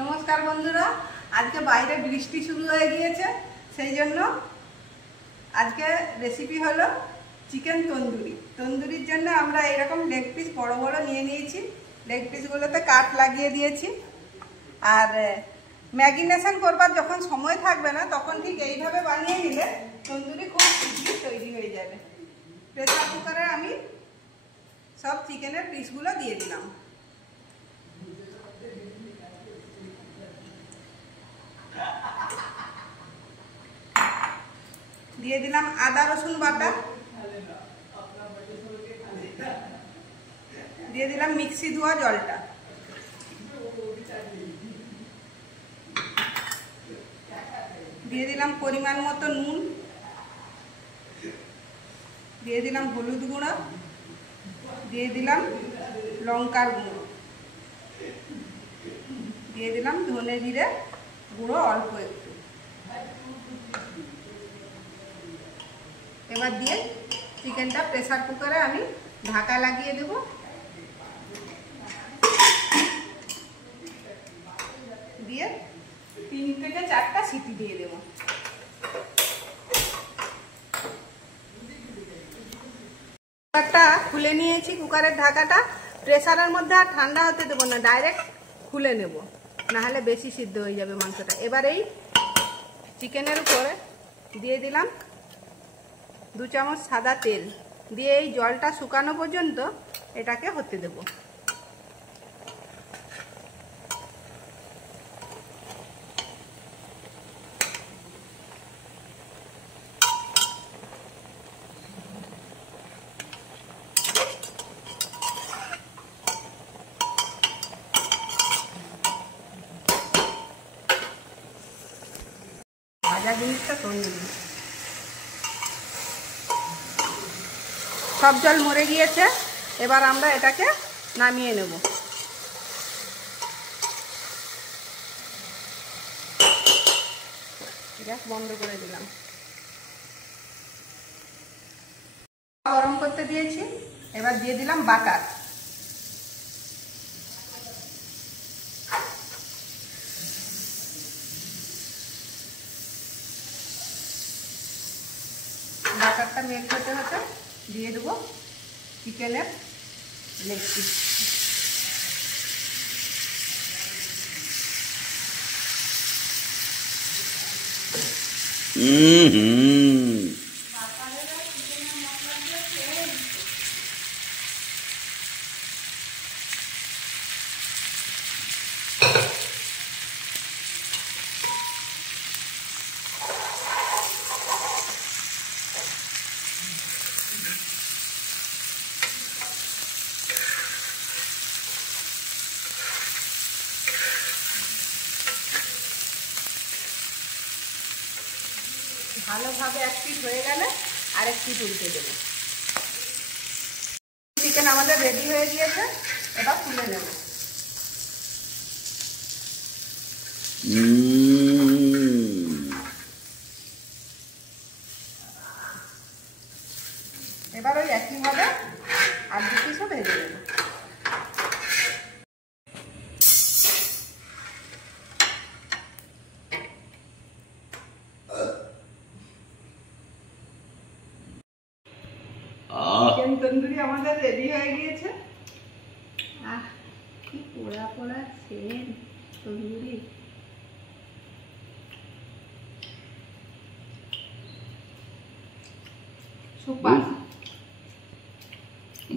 নমস্কার বন্ধুরা, আজকে বাইরে বৃষ্টি শুরু হয়ে গিয়েছে, সেই জন্য আজকে রেসিপি হলো চিকেন তন্দুরি। তন্দুরির জন্য আমরা এরকম লেগ পিস বড় বড় নিয়ে নিয়েছি। লেগ পিসগুলোতে কাট লাগিয়ে দিয়েছি। আর ম্যাগিনেশন করবার যখন সময় থাকবে না, তখন ঠিক এইভাবে বানিয়ে নিলে তন্দুরি খুব ইজিলি তৈরি হয়ে যাবে। প্রেসার কুকারে আমি সব চিকেনের পিসগুলো দিয়ে দিলাম। দিয়ে দিলাম আদা রসুন বাটা, দিয়ে দিলাম মিক্সি ধোয়া জলটা, দিয়ে দিলাম পরিমাণ মতো নুন, দিয়ে দিলাম হলুদ গুঁড়ো, দিয়ে দিলাম লঙ্কার গুঁড়ো, দিয়ে দিলাম ধনে জিরে গুঁড়ো অল্প একটু। এবার দিয়ে চিকেনটা প্রেসার কুকারে আমি ঢাকা লাগিয়ে দেব। দিয়ে 3 থেকে 4টা সিটি দিয়ে দেব। কুকারটা খুলে নিয়েছি। কুকারের ঢাকাটা প্রেসারের মধ্যে আর ঠান্ডা হতে দেবো না, ডাইরেক্ট খুলে নেব, নাহলে বেশি সিদ্ধ হয়ে যাবে মাংসটা। এবার এই চিকেনের উপরে দিয়ে দিলাম 2 চামচ সাদা তেল, দিয়ে এই জলটা শুকানো পর্যন্ত এটাকে হতে দেব। ভাজা জিনিসটা তন্দুরি সব জল মরে গিয়েছে। এবার আমরা এটাকে নামিয়ে নেব। গ্যাস বন্ধ করে দিলাম। গরম করতে দিয়েছি। এবার দিয়ে দিলাম বাটার। বাটারটা মেল্ট হতে হতে দিয়ে দেবো চিকেনের লেগ পিস। ভালোভাবে এক পিস হয়ে গেলে আরেক পিস উল্টে দেব। চিকেন আমাদের রেডি হয়ে গিয়েছে, এবার তুলে নেব। এবার ওই একইভাবে আর 2 পিসও ভেজে দেব। চিকেন তন্দুরি আমাদের রেডি হয়ে গিয়েছে। আহ, কি পোড়া পোড়া সেন্ট তন্দুরি। সুপার,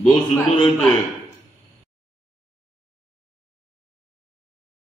बहुत सुंदर होते हैं।